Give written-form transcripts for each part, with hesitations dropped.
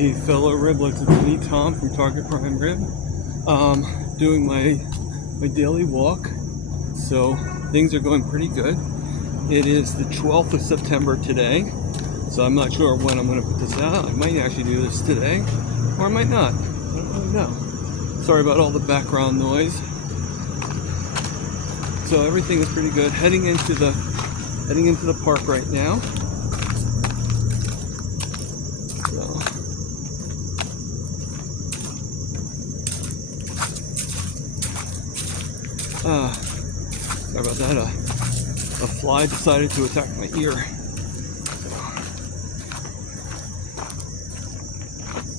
Hey fellow riblets, it's me Tom from Target Prime Rib. Doing my daily walk, so things are going pretty good. It is the 12th of September today, so I'm not sure when I'm going to put this out. I might actually do this today, or I might not. I don't really know. Sorry about all the background noise. So everything is pretty good. Heading into the park right now. Sorry about that. A fly decided to attack my ear.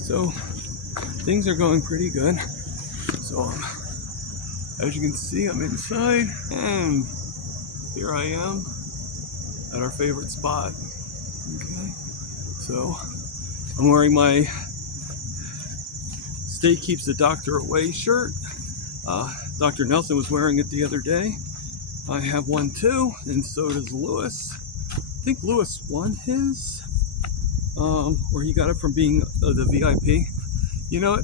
So things are going pretty good. So as you can see, I'm inside, and here I am at our favorite spot. Okay, so I'm wearing my "Stay Keeps the Doctor Away" shirt. Dr. Nelson was wearing it the other day. I have one too, and so does Lewis. I think Lewis won his, or he got it from being the VIP. You know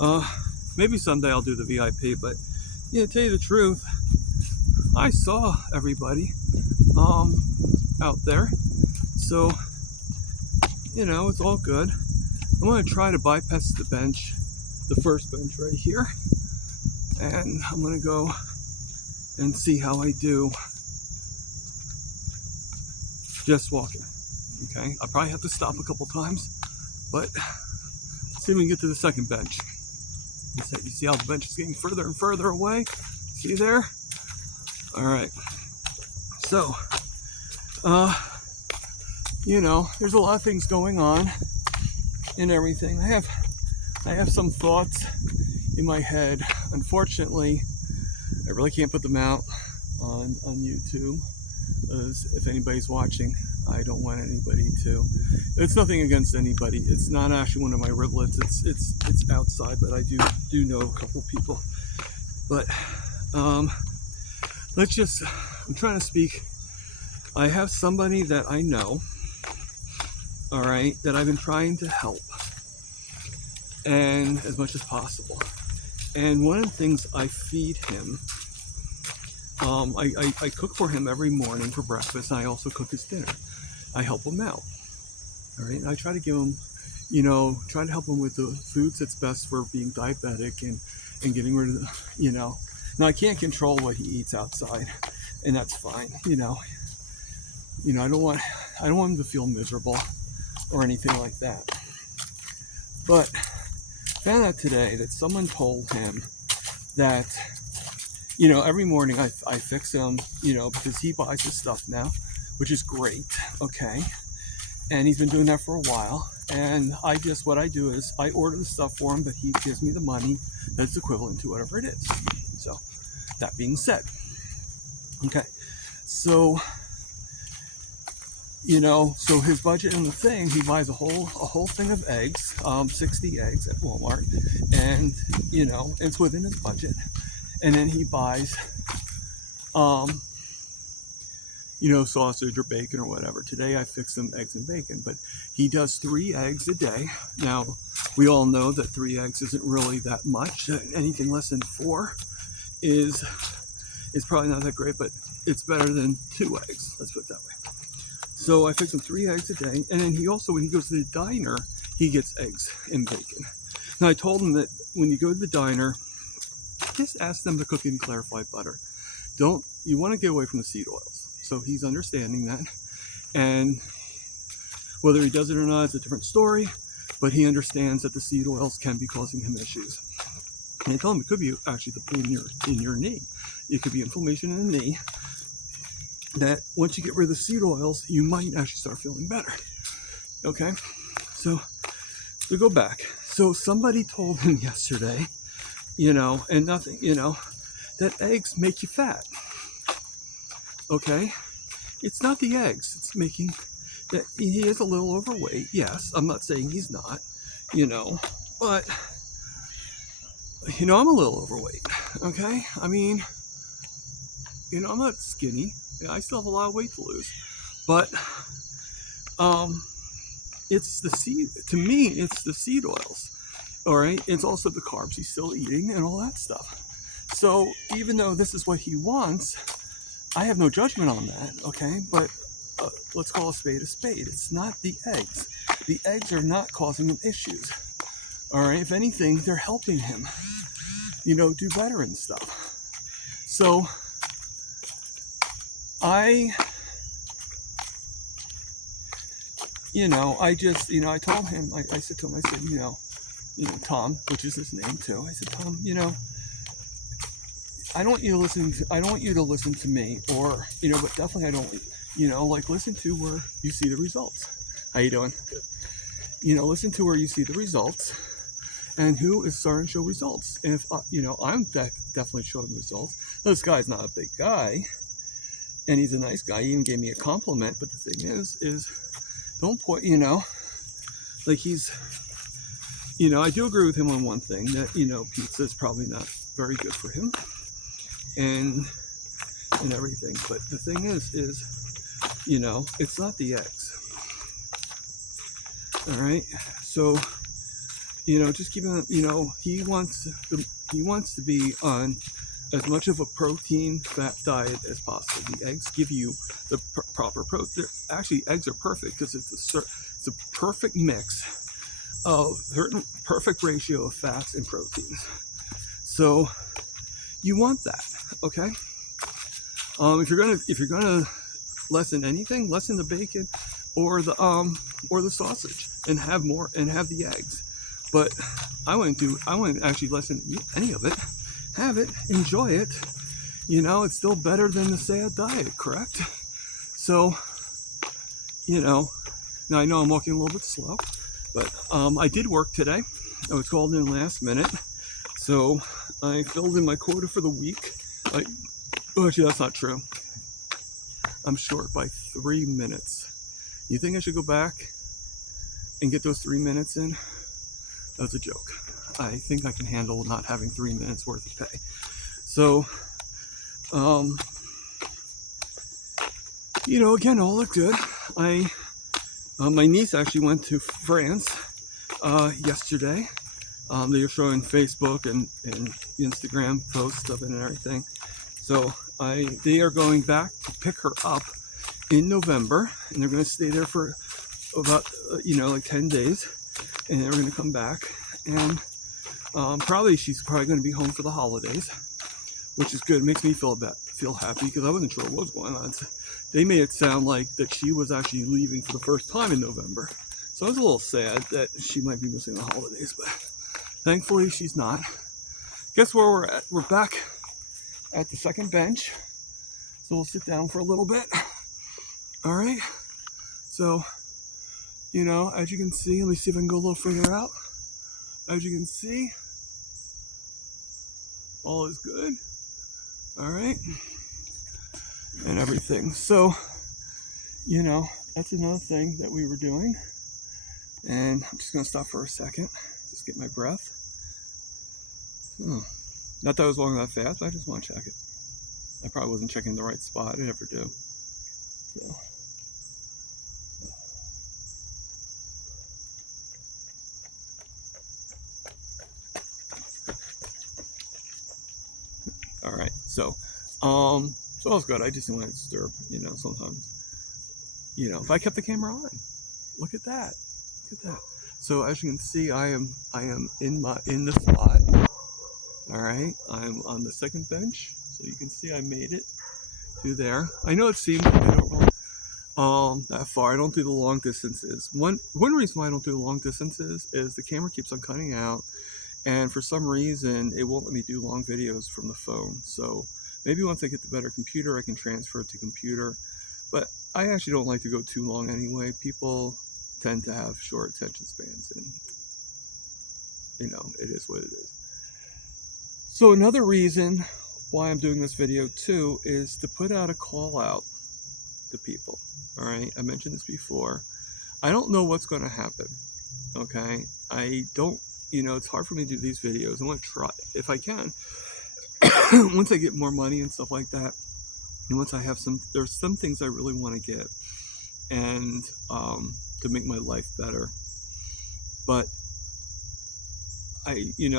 what? Maybe someday I'll do the VIP, but yeah, to tell you the truth, I saw everybody out there, so it's all good. I'm going to try to bypass the bench, the first bench right here, and I'm going to go and see how I do just walking. Okay, I'll probably have to stop a couple times, but let's see if we can get to the second bench. You see how the bench is getting further and further away? See there? All right. So, there's a lot of things going on and everything. I have some thoughts in my head. Unfortunately, I really can't put them out on YouTube, as if anybody's watching, I don't want anybody to. It's nothing against anybody. It's not actually one of my riblets. It's outside, but I do know a couple people. But I'm trying to speak. I have somebody that I know, all right, that I've been trying to help, and as much as possible. And one of the things, I feed him. I cook for him every morning for breakfast, and I also cook his dinner. I help him out. All right, and I try to give him, try to help him with the foods that's best for being diabetic and getting rid of the, Now I can't control what he eats outside, and that's fine. I don't want him to feel miserable or anything like that. But found out today that someone told him that, every morning I fix him, because he buys his stuff now, which is great. Okay. And he's been doing that for a while. And what I do is I order the stuff for him, but he gives me the money that's equivalent to whatever it is. So that being said, okay. So, so his budget in the thing, he buys a whole thing of eggs, 60 eggs at Walmart, and, it's within his budget. And then he buys, sausage or bacon or whatever. Today I fixed him eggs and bacon, but he does 3 eggs a day. Now, we all know that 3 eggs isn't really that much. Anything less than 4 is probably not that great, but it's better than 2 eggs. Let's put it that way. So I fix him 3 eggs a day, and then he also, when he goes to the diner, he gets eggs and bacon. Now I told him that when you go to the diner, just ask them to cook in clarified butter. You want to get away from the seed oils. So he's understanding that, and whether he does it or not is a different story, but he understands that the seed oils can be causing him issues. And I told him it could be actually the pain in your knee. It could be inflammation in the knee, that once you get rid of the seed oils, you might actually start feeling better. Okay, so we go back. So somebody told him yesterday, and nothing, that eggs make you fat. Okay, it's not the eggs. It's making that he is a little overweight. Yes, I'm not saying he's not, but I'm a little overweight. Okay, I mean, I'm not skinny. I still have a lot of weight to lose, but it's the seed. To me, it's the seed oils. All right. It's also the carbs he's still eating and all that stuff. So even though this is what he wants, I have no judgment on that. Okay. But let's call a spade a spade. It's not the eggs. The eggs are not causing him issues. All right. If anything, they're helping him, do better and stuff. So I told him, I said to him, I said, Tom, which is his name too. I said, Tom, I don't want you to listen to me, or, but definitely I don't, listen to where you see the results. How you doing? Good. Listen to where you see the results and who is starting to show results. And if, I'm definitely showing results. Now, this guy's not a big guy and he's a nice guy. He even gave me a compliment. But the thing is don't point, he's, I do agree with him on one thing, that, pizza is probably not very good for him and everything. But the thing is, it's not the eggs. All right. So, just keep on, he wants to be on as much of a protein fat diet as possible. The eggs give you the proper protein. Actually, eggs are perfect because it's a perfect mix of perfect ratio of fats and proteins. So you want that, okay? If you're gonna lessen anything, lessen the bacon or the sausage and have more and have the eggs. But I wouldn't actually lessen any of it. Have it, enjoy it. It's still better than the sad diet, correct? So, now I know I'm walking a little bit slow, but I did work today. I was called in last minute, so I filled in my quota for the week. Actually, that's not true. I'm short by 3 minutes. You think I should go back and get those 3 minutes in? That's a joke. I think I can handle not having 3 minutes worth of pay. So, again, all looked good. My niece actually went to France yesterday. They were showing Facebook and Instagram posts of it and everything. So they are going back to pick her up in November, and they're going to stay there for about 10 days, and they're going to come back, and she's probably going to be home for the holidays, which is good. It makes me feel happy because I wasn't sure what was going on. They made it sound like that she was actually leaving for the first time in November, so I was a little sad that she might be missing the holidays, but thankfully she's not. Guess where we're at? We're back at the second bench, so we'll sit down for a little bit. All right, so as you can see, let me see if I can go a little further out. As you can see, all is good. All right, and everything. So that's another thing that we were doing, and I'm just gonna stop for a second, just get my breath. Not that I was walking that fast, but I just want to check it. I probably wasn't checking the right spot. I never do. So. All right. So it was good. I just didn't want to disturb. Sometimes. If I kept the camera on, look at that. Look at that. So as you can see, I am in the spot. All right. I'm on the second bench, so you can see I made it to there. I know it seems like I don't really that far. I don't do the long distances. One reason why I don't do the long distances is the camera keeps on cutting out, and for some reason it won't let me do long videos from the phone. So maybe once I get the better computer, I can transfer it to computer. But I actually don't like to go too long anyway. People tend to have short attention spans, and it is what it is. So another reason why I'm doing this video too is to put out a call out to people. All right, I mentioned this before. I don't know what's going to happen. Okay, I don't. It's hard for me to do these videos. I want to try if I can. Once I get more money and stuff like that, and once I have there's some things I really want to get, and to make my life better. But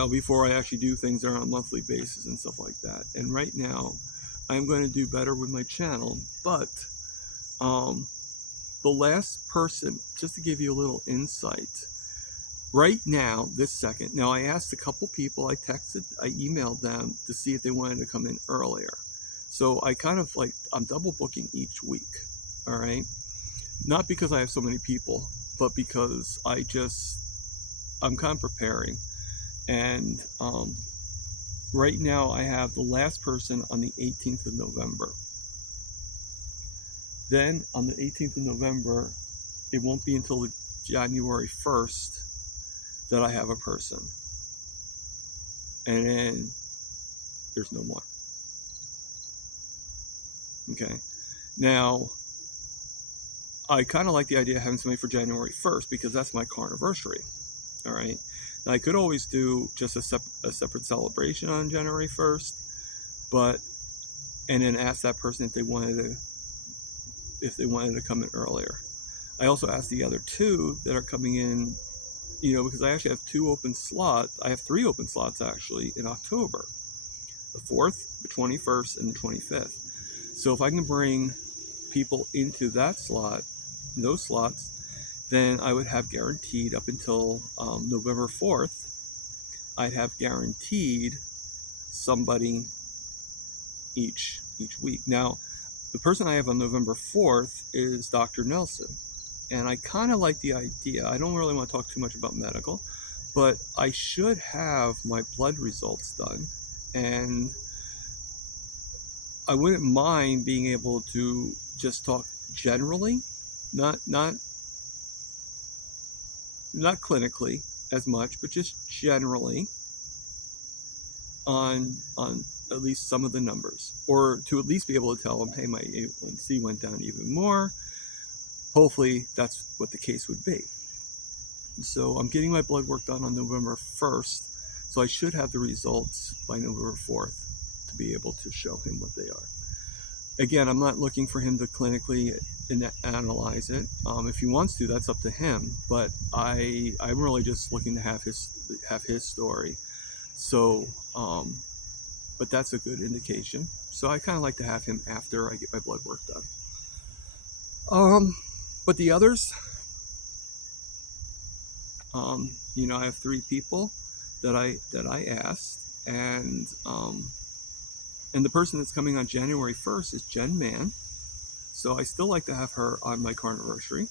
before I actually do things on a monthly basis and stuff like that. And right now, I'm going to do better with my channel. But the last person, just to give you a little insight, right now, this second, now I asked a couple people, I emailed them to see if they wanted to come in earlier. So I kind of I'm double booking each week, all right? Not because I have so many people, but because I'm kind of preparing. And right now I have the last person on the 18th of November. Then on the 18th of November, it won't be until January 1st that I have a person. And then there's no more. Okay. Now, I kind of like the idea of having somebody for January 1st because that's my car anniversary. All right. Now, I could always do just a separate celebration on January 1st, and then ask that person if they wanted to come in earlier. I also asked the other two that are coming in, because I actually have 2 open slots. I have 3 open slots actually in October, the 4th, the 21st, and the 25th. So if I can bring people into those slots, then I would have guaranteed up until November 4th, I'd have guaranteed somebody each week. Now, the person I have on November 4th is Dr. Nelson. And I kind of like the idea. I don't really want to talk too much about medical, but I should have my blood results done. And I wouldn't mind being able to just talk generally, not clinically as much, but just generally on at least some of the numbers, or to at least be able to tell them, hey, my A1C went down even more. Hopefully that's what the case would be. So I'm getting my blood work done on November 1st, so I should have the results by November 4th to be able to show him what they are. Again, I'm not looking for him to clinically analyze it. If he wants to, that's up to him. But I'm really just looking to have his story. So, but that's a good indication. So I kind of like to have him after I get my blood work done. But the others, I have 3 people that I asked, and the person that's coming on January 1st is Jen Mann. So I still like to have her on my car anniversary.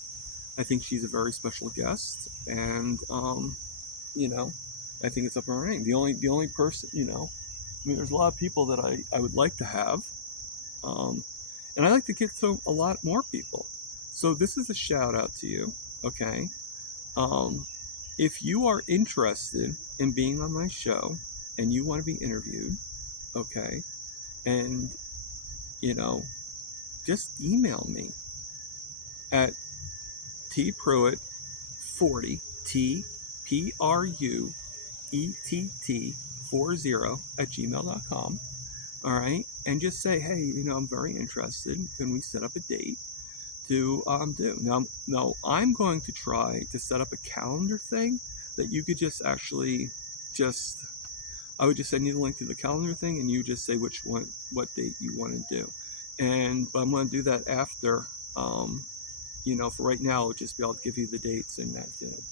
I think she's a very special guest, and I think it's up in her name. The only person, there's a lot of people that I would like to have, and I like to get to a lot more people. So this is a shout out to you, okay? If you are interested in being on my show and you want to be interviewed, okay, and just email me at tpruitt40, TPRUETT40 @gmail.com. All right, and just say, hey, I'm very interested. Can we set up a date to do? Now I'm going to try to set up a calendar thing that you could just actually I would just send you the link to the calendar thing, and you just say what date you want to do. But I'm going to do that after, for right now, I'll just be able to give you the dates and that's it.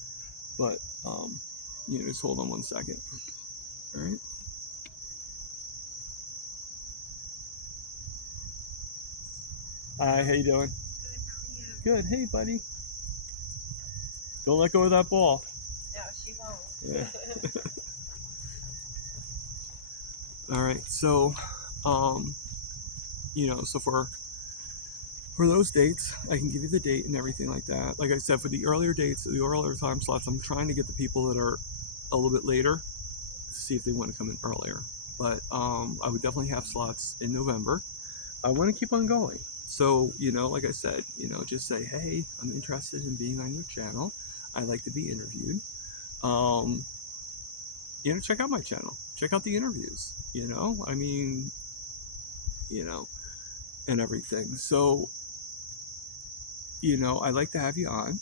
But, just hold on one second. All right. Hi, how you doing? Good. Hey, buddy. Don't let go of that ball. No, she won't. Yeah. All right. So, so for those dates, I can give you the date and everything like that. Like I said, for the earlier dates, the earlier time slots, I'm trying to get the people that are a little bit later to see if they want to come in earlier. But I would definitely have slots in November. I want to keep on going. So, like I said, just say, hey, I'm interested in being on your channel. I'd like to be interviewed. Check out my channel. Check out the interviews, and everything. So, I'd like to have you on.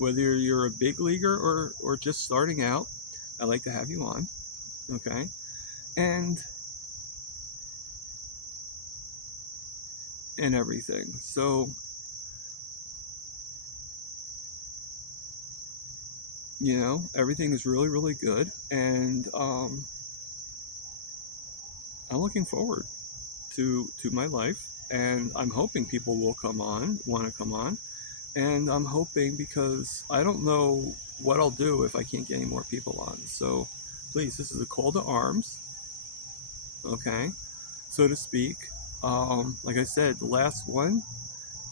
whether you're a big leaguer or just starting out, I'd like to have you on, okay? And everything. So, everything is really, really good, and I'm looking forward to my life, and I'm hoping people will want to come on, and I'm hoping, because I don't know what I'll do if I can't get any more people on. So, please, this is a call to arms, okay, so to speak. Like I said, the last one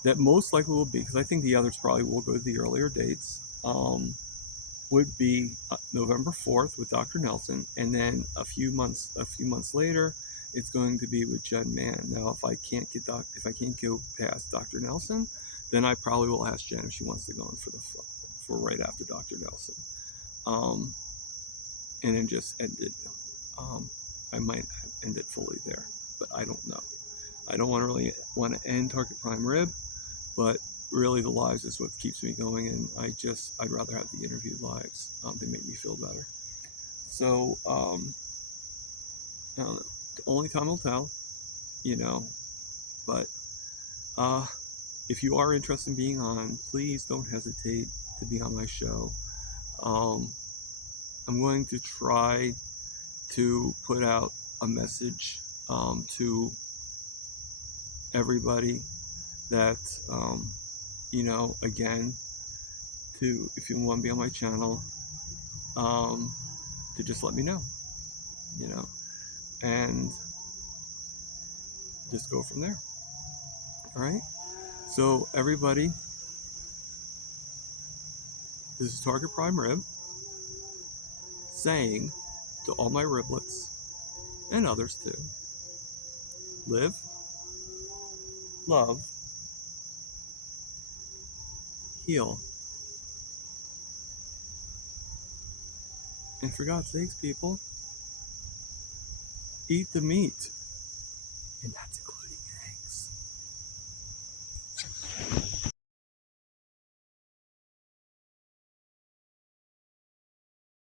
that most likely will be, because I think the others probably will go to the earlier dates. Would be November 4th with Dr. Nelson, and then a few months later, it's going to be with Jen Mann. Now, if I can't go past Dr. Nelson, then I probably will ask Jen if she wants to go in for right after Dr. Nelson, um, and then just end it. I might end it fully there, but I don't know. I don't want to end Target Prime Rib, but really the lives is what keeps me going, and I'd rather have the interview lives. They make me feel better. So I don't know. Only time will tell, you know. But if you are interested in being on, please don't hesitate to be on my show. Um, I'm going to try to put out a message to everybody that again, to if you want to be on my channel, to just let me know, you know, and just go from there. All right. So everybody, this is Target Prime Rib saying to all my riblets and others too: live, love, heal, and for God's sakes, people, eat the meat, and that's included.